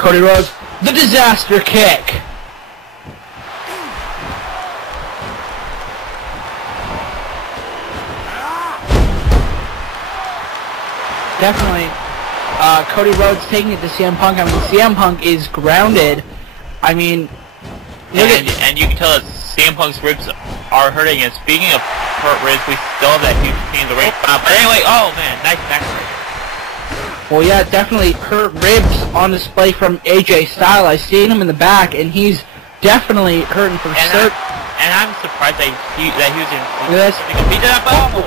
Cody Rhodes, the disaster kick. Definitely, Cody Rhodes taking it to CM Punk. I mean, CM Punk is grounded. I mean, and you can tell that CM Punk's ribs are hurting. And speaking of hurt ribs, we still have that huge pain in the ring. But anyway, oh man, nice backbreaker. Well, yeah, definitely hurt ribs on display from AJ Styles. I've seen him in the back, and he's definitely hurting for certain. And I'm surprised that he was in. Yes. He did that. Oh.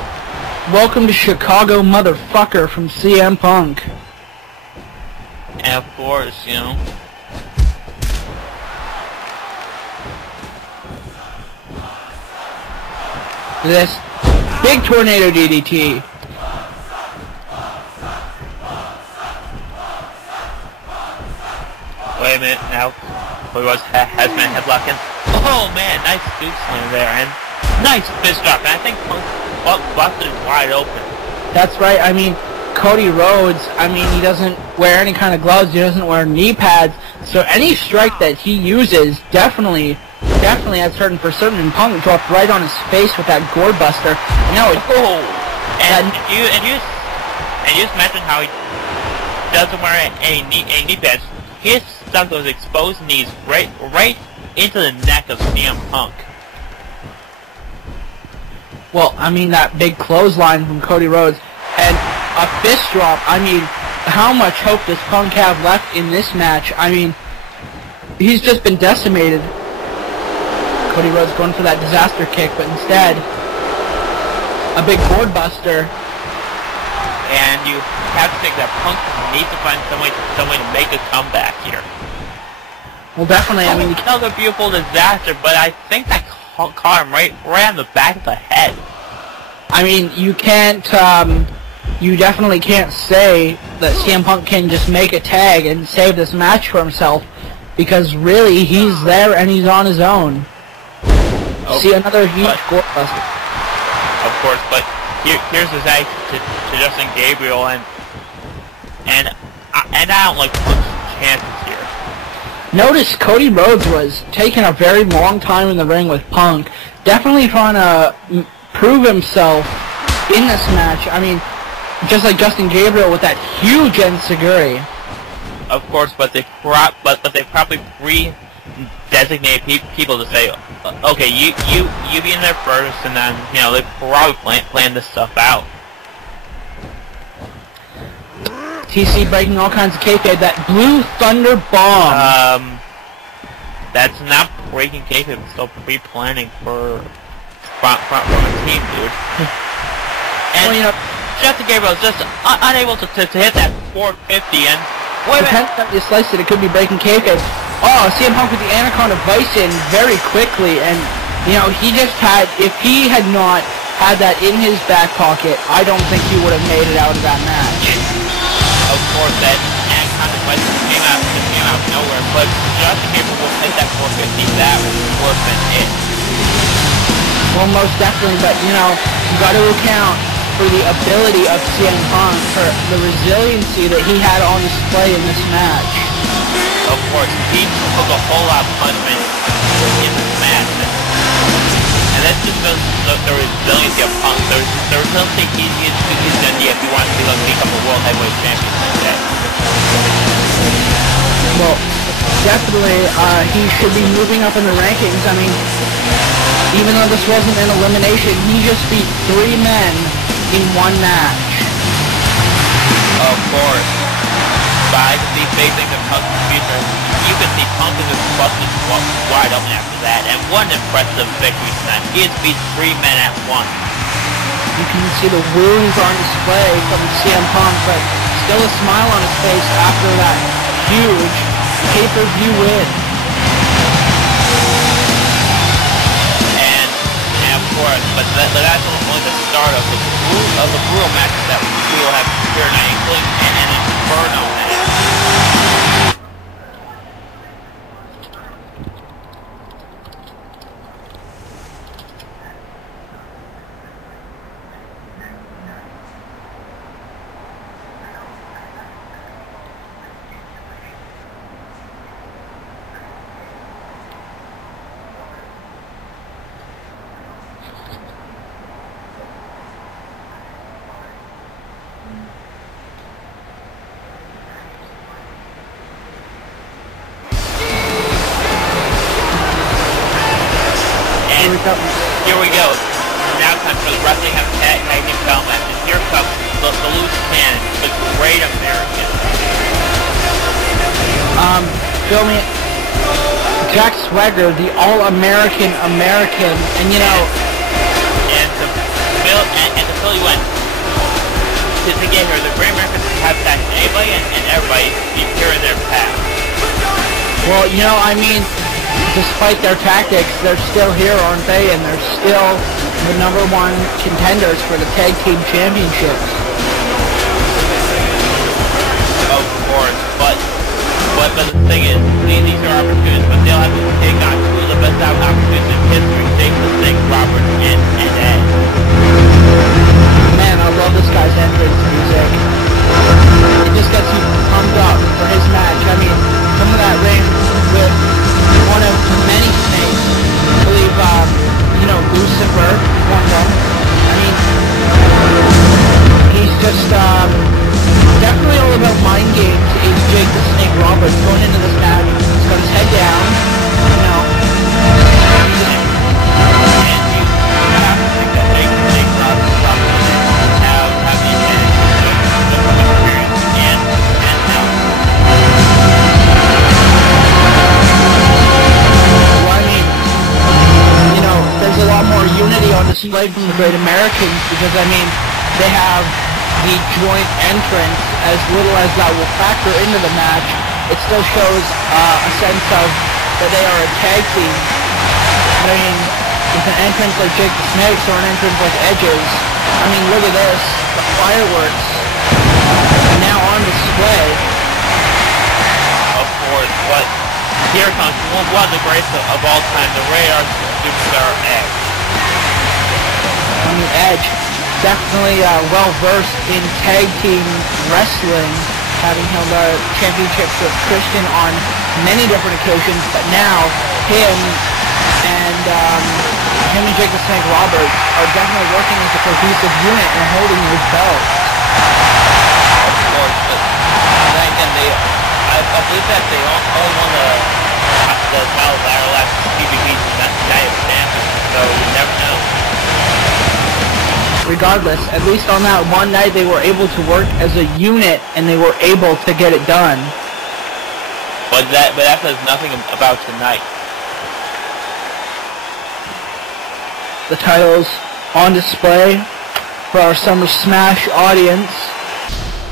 Welcome to Chicago, motherfucker, from CM Punk. And of course, you know. This big tornado DDT. Wait a minute, now Cody Rhodes has been headlocking. Oh man, nice scoop slam there, and nice fist drop. And I think Punk busted wide open. That's right. I mean, Cody Rhodes, I mean, he doesn't wear any kind of gloves. He doesn't wear knee pads. So any strike that he uses definitely has certain for certain. And Punk dropped right on his face with that gore buster. No, and you just mentioned how he doesn't wear any knee pads. He just stuck those exposed knees right into the neck of CM Punk. Well, I mean, that big clothesline from Cody Rhodes and a fist drop. I mean, how much hope does Punk have left in this match? I mean, he's just been decimated. Cody Rhodes going for that disaster kick, but instead, a big board buster. And you have to think that Punk needs to find some way to make a comeback here. Well, definitely. I mean, another beautiful disaster, but I think that caught him right on the back of the head. I mean, you can't, you definitely can't say that CM Punk can just make a tag and save this match for himself, because really, he's there and he's on his own. See another huge gore buster. Of course, but here's his act to Justin Gabriel, and I don't like Punk's chances here. Notice Cody Rhodes was taking a very long time in the ring with Punk, definitely trying to prove himself in this match. I mean, just like Justin Gabriel with that huge enziguri. Of course, but they probably pre-designated people to say, okay, you be in there first, and then you know they probably plan this stuff out. TC breaking all kinds of kayfabe. That Blue Thunder Bomb. That's not breaking kayfabe. It's still pre-planning for front team, dude. And well, you know, Justin Gabriel is just unable to hit that 450, and depends on how you slice it. It could be breaking kayfabe. Oh, CM Punk with the Anaconda Vice in very quickly, and you know he just had. If he had not had that in his back pocket, I don't think he would have made it out of that match. Of course, that Anaconda Vice came out of nowhere, but Justin Gabriel will hit that 450. That would have been it. Well, most definitely, but you know, you got to account for the ability of CM Punk, for the resiliency that he had on display in this match. Of course, he took a whole lot of punishment in this match, and that's just the resiliency of Punk. There's nothing he's going to do if he wants to become a world heavyweight champion like that. Well, definitely, he should be moving up in the rankings. I mean, even though this wasn't an elimination, he just beat 3 men in 1 match. Of course. But I can see big things in Punk's future. You can see Punk is busted wide open after that, and what an impressive victory tonight. He has beat 3 men at once. You can see the wounds on display from CM Punk, but still a smile on his face after that huge pay-per-view win. But that's only the start of the brutal matches that we will have here tonight, including an Inferno match. Yep. Here we go. Now time for the Wrestling Have Tag Team Title Match. And here comes the loose cannon, the Great American. Feel me? Jack Swagger, the All-American American, and you know... And to fill you in, to get here, the Great Americans have attacked anybody and everybody here in their path. Well, you know, I mean, despite their tactics, they're still here, aren't they? And they're still the #1 contenders for the Tag Team Championships. Of course, but the thing is, these are opportunities, but they'll have to take on two of the best opportunities in history, Jake the Snake Roberts and Ed. Man, I love this guy's entrance music. It just gets you pumped up for his match. I mean, some of that ring with one of many snakes. I believe, you know, Lucifer is one of them. I mean, he's just, definitely all about mind games is Jake the Snake Roberts going into this match. He's got his head down, you know. And you have to think that Jake the Snake Roberts probably have the advantage of experience and talent. Well, I mean, you know, there's a lot more unity on display from the Great Americans because, I mean, they have the joint entrance. As little as that will factor into the match, it still shows a sense of that they are a tag team. I mean, with an entrance like Jake the Snakes or an entrance like Edge's, I mean, look at this, the fireworks now on display. Of course, but here comes one of the greats of all time, the radar superstar Edge. I mean, Edge, definitely well-versed in tag team wrestling, having held championships with Christian on many different occasions, but now him and Jake the Snake Roberts are definitely working as a cohesive unit and holding those belts. Of course, but then again, I believe that they all won the title of our last PvP Night of Champions, so you never know. Regardless, at least on that one night they were able to work as a unit and they were able to get it done. But that says nothing about tonight. The titles on display for our SummerSmash audience.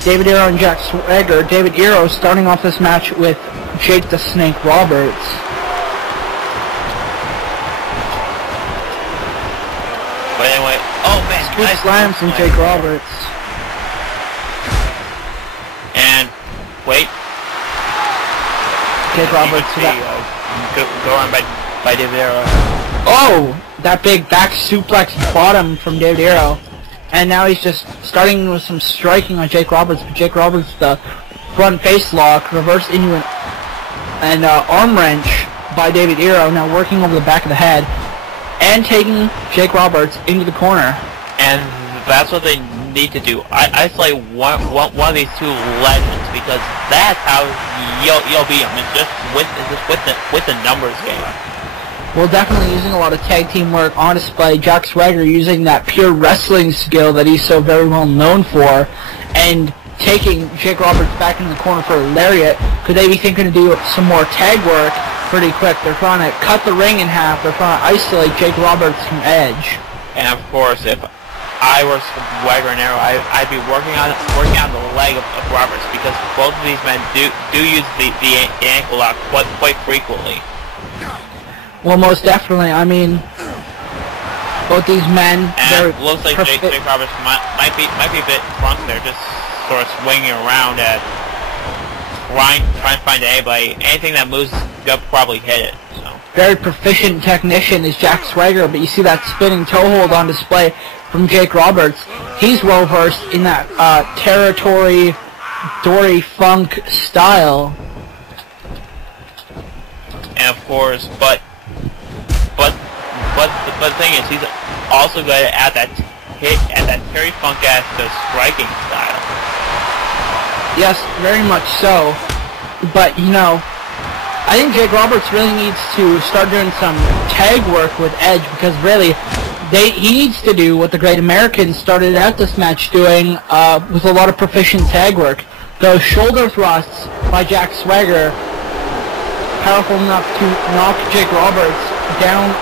David Arrow and Jack Swagger. David Arrow starting off this match with Jake the Snake Roberts. But anyway, oh man, Scoop slams from Jake Roberts. And wait, Jake Roberts to that. Go on by David Arrow. Oh, that big back suplex bottom from David Arrow. And now he's just starting with some striking on Jake Roberts. But Jake Roberts, the front face lock, reverse into an arm wrench by David Arrow, now working over the back of the head. And taking Jake Roberts into the corner. And that's what they need to do. Isolate one of these two legends, because that's how you'll beat them. It's just with the numbers game. Well, definitely using a lot of tag team work on display. Jack Swagger using that pure wrestling skill that he's so very well known for, and taking Jake Roberts back in the corner for a lariat. Could they be thinking to do some more tag work pretty quick? They're trying to cut the ring in half. They're trying to isolate Jake Roberts from Edge. And of course, if I were Swagger and Arrow, I'd be working on the leg of Roberts, because both of these men do use the ankle lock quite frequently. Well, most definitely. I mean, both these men. And it looks like Jake Roberts might be a bit drunk there, just sort of swinging around at trying to find anybody. Anything that moves, you'll probably hit it. So. Very proficient technician is Jack Swagger, but you see that spinning toe hold on display from Jake Roberts. He's well versed in that territory Dory Funk style. And of course, but the thing is, he's also good at that Terry Funk-esque striking style. Yes, very much so. But, you know, I think Jake Roberts really needs to start doing some tag work with Edge, because really, he needs to do what the Great Americans started out this match doing with a lot of proficient tag work. Those shoulder thrusts by Jack Swagger, powerful enough to knock Jake Roberts down,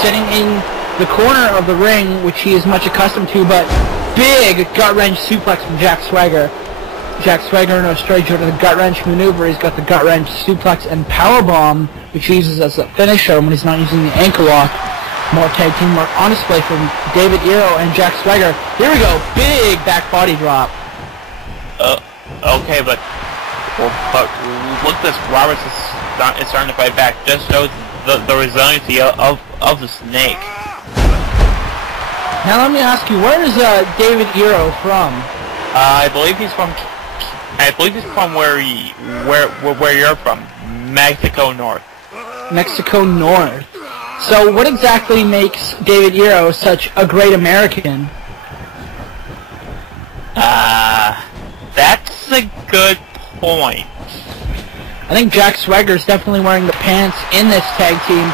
sitting in the corner of the ring, which he is much accustomed to, but big gut-wrench suplex from Jack Swagger. Jack Swagger, no stranger to the gut-wrench maneuver. He's got the gut-wrench suplex and powerbomb, which he uses as a finisher when he's not using the ankle lock. More tag team work on display from David Hero and Jack Swagger. Here we go, big back body drop. Okay, but look, this Roberts is starting to fight back. Just shows the resiliency of the Snake. Now let me ask you, where is David Hero from? I believe he's from where you're from, Mexico North. Mexico North. So what exactly makes David Hero such a great American? That's a good point. I think Jack Swagger's definitely wearing the pants in this tag team.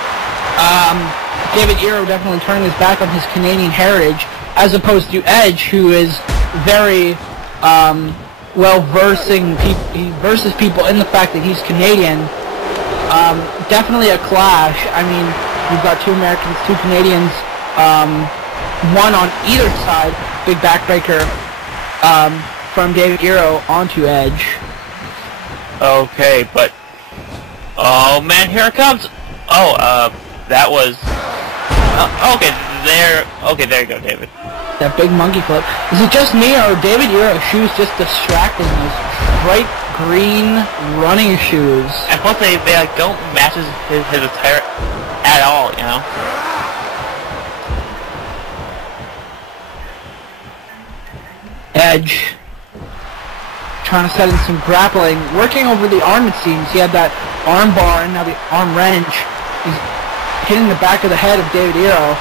David Hero definitely turning his back on his Canadian heritage, as opposed to Edge, who is very he versus people in the fact that he's Canadian. Definitely a clash. I mean, you've got two Americans, two Canadians, one on either side. Big backbreaker from David Hero onto Edge. Okay, but oh man, here it comes. Oh, that was okay, there you go, David. That big monkey flip. Is it just me, or are David Hero's shoes just distracting? Those bright green running shoes. And plus they like don't match his attire at all, you know? Edge trying to set in some grappling, working over the arm, it seems. He had that arm bar and now the arm wrench. He's hitting the back of the head of David Hero,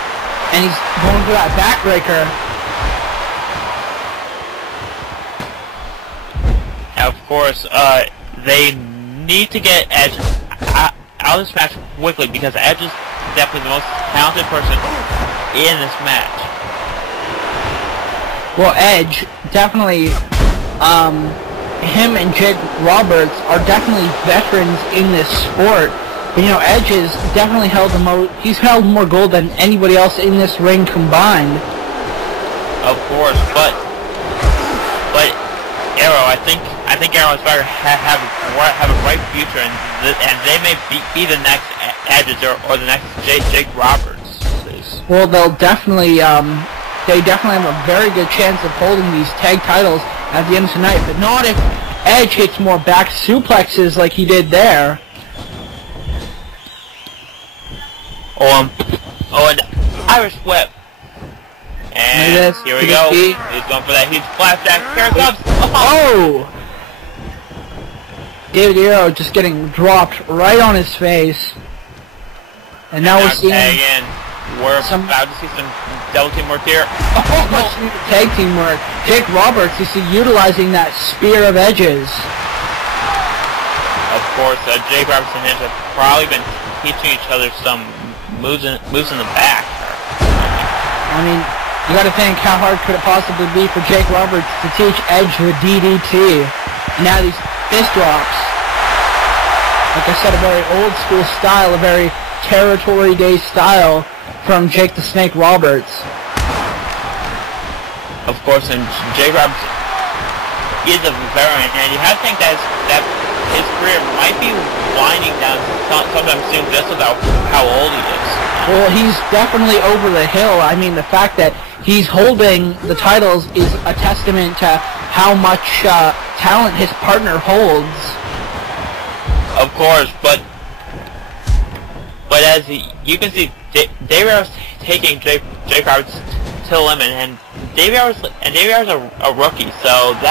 and he's going for that backbreaker. Of course, they need to get Edge out of this match quickly, because Edge is definitely the most talented person in this match. Well, Edge, definitely, him and Jake Roberts are definitely veterans in this sport. But, you know, Edge has definitely held he's held more gold than anybody else in this ring combined. Of course, but Arrow, I think Arrow and Swagger have a bright future, and they may be the next Edges or the next Jake Roberts. Well, they'll definitely they definitely have a very good chance of holding these tag titles at the end of tonight, but not if Edge hits more back suplexes like he did there. Oh, an Irish whip. And here we go. He's going for that huge flashback. Here it comes. Oh! David Hero just getting dropped right on his face. And now we're seeing we're about to see some double team work here. Much tag team work. Jake Roberts, you see, utilizing that spear of Edges. Of course, Jake Roberts and Edge have probably been teaching each other some moves in the back. I mean, you got to think, how hard could it possibly be for Jake Roberts to teach Edge the DDT? And now these fist drops. Like I said, a very old school style, a very territory day style from Jake the Snake Roberts. Of course, and Jake Roberts is a veteran, and you have to think that his career might be winding down sometime soon, just about how old he is. Well, he's definitely over the hill. I mean, the fact that he's holding the titles is a testament to how much talent his partner holds. Of course, but as you can see, Gabriel is taking Jake Roberts to the limit, and Gabriel is a rookie, so that